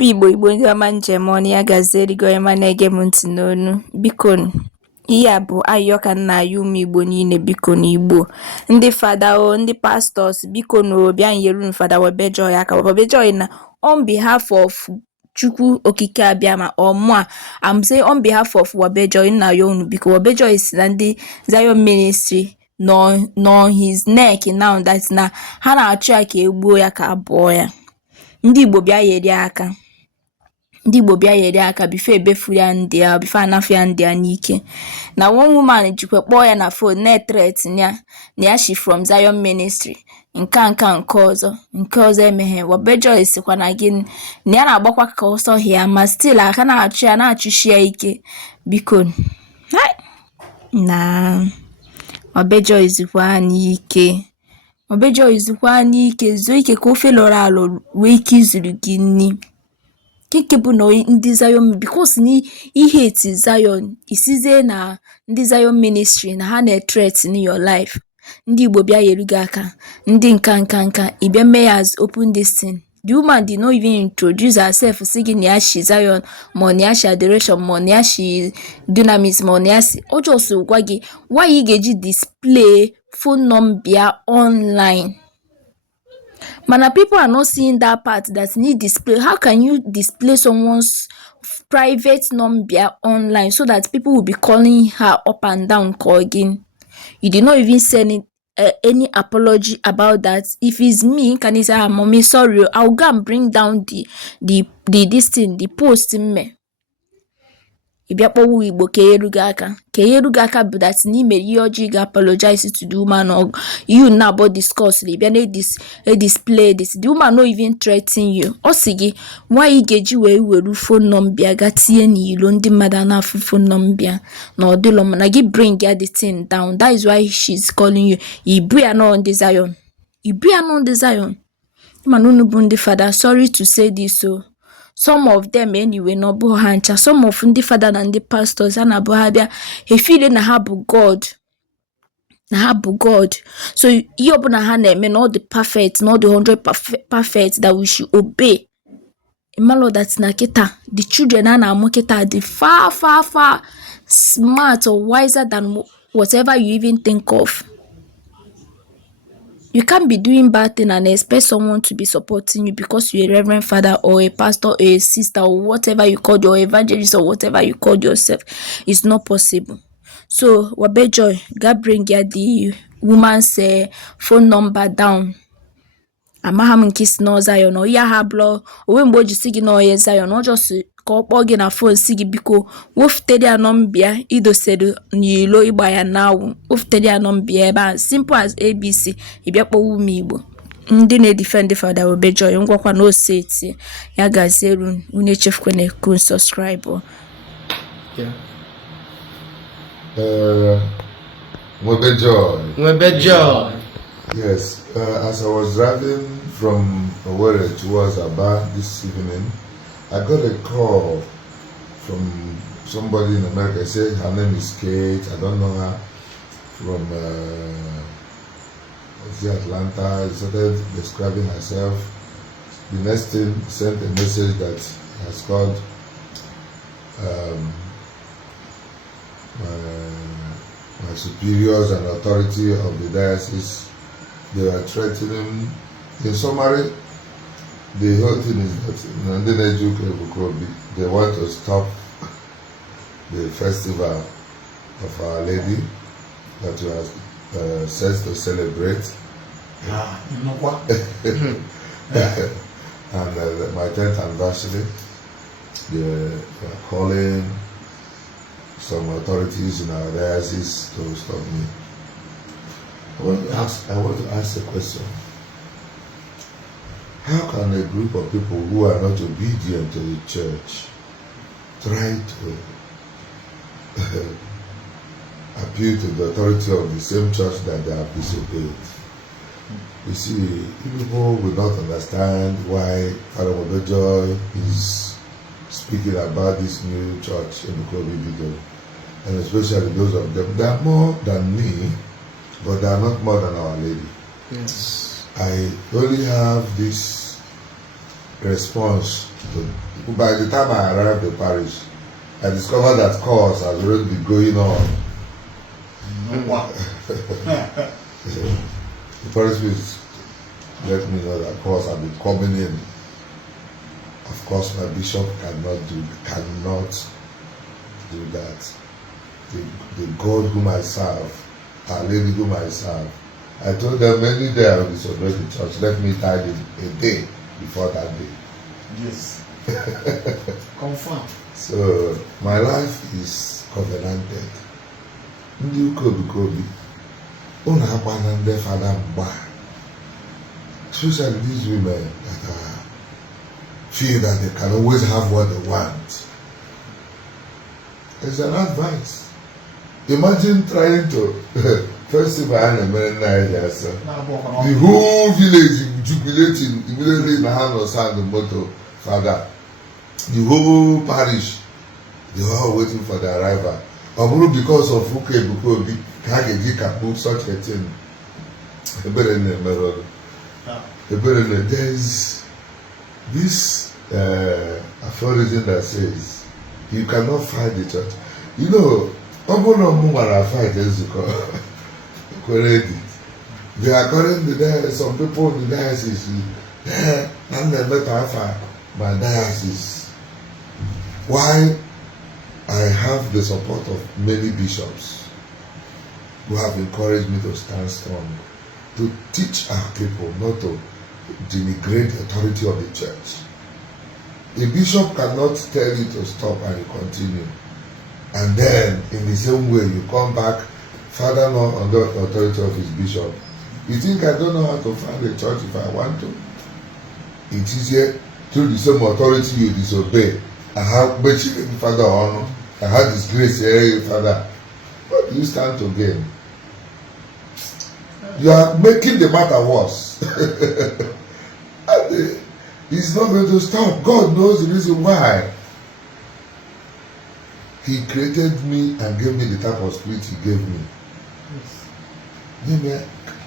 Igbo ndị ọma njem ọnụ ya gaziere gị onye ma na-ege m ntị n'onu. Biko ihe a bụ ayọ ka nna ya ụmụ Igbo niile biko n'Igbo. Ndị fada o, ndị pastors biko no bịa nyere fada Webejoy aka. Webejoy na on behalf of Chukwu Okike Abịama or moi, I'm saying on behalf of Webejoy nna ya unu biko. Webejoy is na ndị Zion Ministry no his neck now that na ha na-achụ ya ka egbuo ya ka abụọ ya. Ndị Igbo bịa yeri aka. Ndị Igbo bịa yeri aka before ebefu ya ndị ya, before anafu ya ndị ya n'ike. Na one woman jikwe kpọọ ya na phone na-threat ya she from Zion Ministry. Nke ọzọ emeghe. Webejoy sikwa na gị na ya na-agbakwa ka ọsọ hia ma still aka na-achụ ya na-achụshi ya ike. Biko na Webejoy zikwa n'ike. Webejoy zikwa n'ike, zuo ike ka ofe lọrọ alọ wee ike izuru gị nni. Keke bụ na ndị Zion because ni ihe eti Zion isizie na ndị Zion Ministry na ha na-threaten your life. Ndị Igbo bịa yeru gị aka. Ndị nka ịbịa mee ya as open this thing. The woman did not even introduce herself singing na she Zion, ma na she adoration, ma na she dunamis, ma na she o just gwa gị why you ga-eji display phone number online. Mana people are not seeing that part that need display. How can you display someone's private number online so that people will be calling her up and down calling? You did not even send any apology about that. If it's me, can you say, mommy, sorry, I'll go and bring down the post me. Ibia kpọwa Igbo ka eyeru gị aka bụ that n'ime ihe ọjọọ ga apologize to the woman or you na about discuss ibia na display this. The woman no even threaten you. O si gị why ị ga-eji wee weru phone number ga tie n'ilo ndị mmadụ na-afụ phone number na ọdịlọ mana gị bring ya the thing down. That is why she's calling you. Ibu ya no ndị Zion. Man unu bụ ndị fada, sorry to say this so. Some of them anyway no bụ ha ncha. Some of ndị father and the pastors na bụ ha bịa efile na ha bụ God. So ihe ọbụla ha na-eme not the perfect, not the 100% perfect that we should obey. Imalo that na kita the children na amụ kita the far smart or wiser than whatever you even think of. You can't be doing bad thing and expect someone to be supporting you because you're a reverend father or a pastor or a sister or whatever you call your evangelist or whatever you call yourself. It's not possible. So Webejoy, God bring ya the woman's phone number down. Amaham kiss no Zion or ya hablo or when boy sigi no ye Zion or just call again a phone sigi biko wolf teddy anumbia ido said you low by an now wolf teddy anumbia ba simple as ABC ibiapo wumi Igbo. Ndị na-defend father Webejoy ngwakwa no say it ya gazeru unu echefukwana ku subscribe. Yeah. Webejoy. Yes, as I was driving from Owerri towards Aba this evening, I got a call from somebody in America. Said her name is Kate. I don't know her, from Atlanta. She started describing herself. The next thing, sent a message that has called my superiors and authority of the diocese. They are threatening. In summary, the whole thing is that they want to stop the festival of Our Lady that we are set to celebrate. You know what? And my 10th anniversary. They are calling some authorities in our diocese to stop me. I want to ask a question. How can a group of people who are not obedient to the church try to appeal to the authority of the same church that they have disobeyed? You see, people will not understand why Father Webejoy is speaking about this new church in the Kobe video, and especially those of them. They are more than me, but they are not more than Our Lady. Yes. I only have this response to. By the time I arrived at the parish, I discovered that calls has already been going on. The parish priest let me know that calls have been coming in. Of course, my bishop cannot do that. The God whom I serve, Our Lady whom I serve, I told them any day I will disobey the church. Let me die a day before that day. Yes. Confirm. So my life is covenanted. Ndị Kobi, unu akwana ndị fada mgba. Especially these women that feel that they can always have what they want. It's an advice. Imagine trying to festival and Nigeria, sir. The whole village jubilating immediately in the hand of the motto, Father. The whole parish, they were all waiting for the arrival. Or because of Bukobi, Kapu, such a thing. There's this aphorism that says, you cannot fight the church. You know, fight they are calling some people in the diocese, and they better my diocese. Why? I have the support of many bishops who have encouraged me to stand strong, to teach our people not to denigrate the authority of the church. A bishop cannot tell you to stop and you continue. And then, in the same way, you come back, Father not under the authority of his bishop. You think I don't know how to found a church if I want to? It is here through the same authority you disobey. I have mentioned Father honor. I have disgrace here, Father. What do you stand to gain? You are making the matter worse. And it's not going to stop. God knows the reason why. He created me and gave me the type of spirit he gave me. Yes.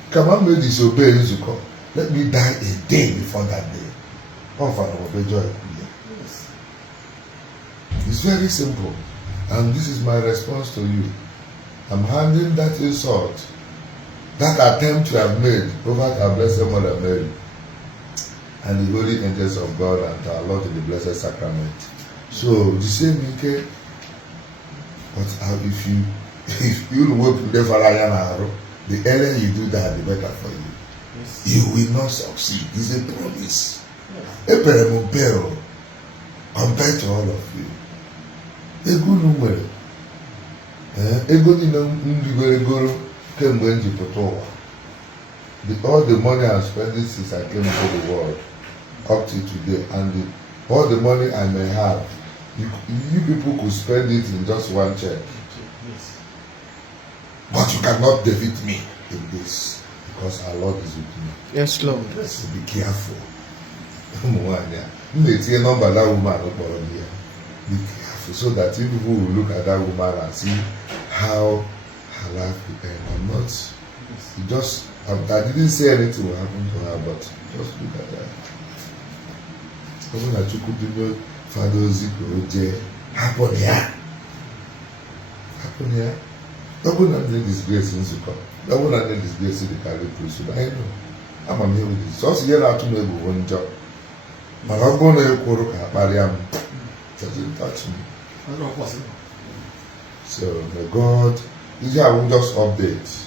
Come on, may disobey Nzuko. Let me die a day before that day. Oh, Father, yes. It's very simple. And this is my response to you. I'm handing that insult, that attempt you have made over our Blessed Mother Mary and the holy angels of God and our Lord in the Blessed Sacrament. So, the same okay. But if you work with the Father, the earlier you do that, the better for you. Yes. You will not succeed. It's a promise. Yes. Compared to all of you. Ego numere. Ego ni na mbigoro kemgbe nji pụta ụwa. All the money I'm spending since I came into the world up to today, and all the money I may have, you people could spend it in just one check. Yes. But you cannot defeat me in this, because our Lord is with me. Yes, Lord. So be careful. Number that woman be careful, so that if people will look at that woman and see how her life will end. I'm not. I didn't say anything will happen to her, but just look at that. Even at Chukwu Father Ziko happen here. Double not the disgrace in Zuko. Double not the disgrace in the Kali priesthood. I know. I'm here with this. So here I to make one job. But I'm going to go to Mariam. Doesn't touch me. That's not possible. So may God, I will just update.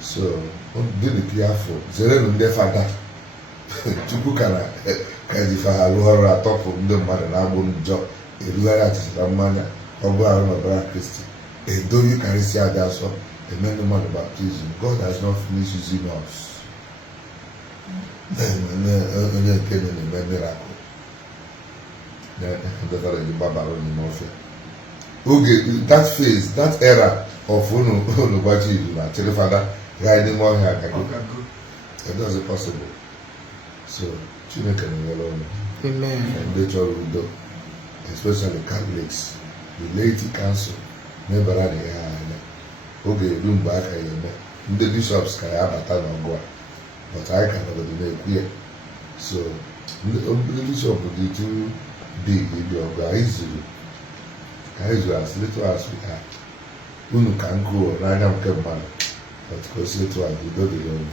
So be careful. Zeren the father. Chukwu kana kajifa haluhara atọpụ ndị mmadụ na-agbụ njọ erugharị achịchara mmanya ọgwụ arụ na ọbara Kristi edoyi karịsị aja asọ eme ndị mmadụ baptizim. God has not finished using us. Onye nke na-eme miracle na-ekendetara ndị gbabara n'ime ọfịa. Oge that phase, that era of unu gbaji izu na chịrị fada gaa n'ime ọhịa agago. It doesn't possible. So Chineke na-enyere ọnụ. Amen. And they chọrọ udo, especially Catholics, the laity council mebara na ihe anya. Oge eru mgbe aka ya eme ndị bishops ka ya abata n'ọgụ a, but anyị ka nọgide na-ekwu ya. So The bishop dị too big ịbịa ọgụ anyị zuru as little as we are. Unu ka nkụ n'anya nke mmadụ, but ka o si etu a udo dịrị unu.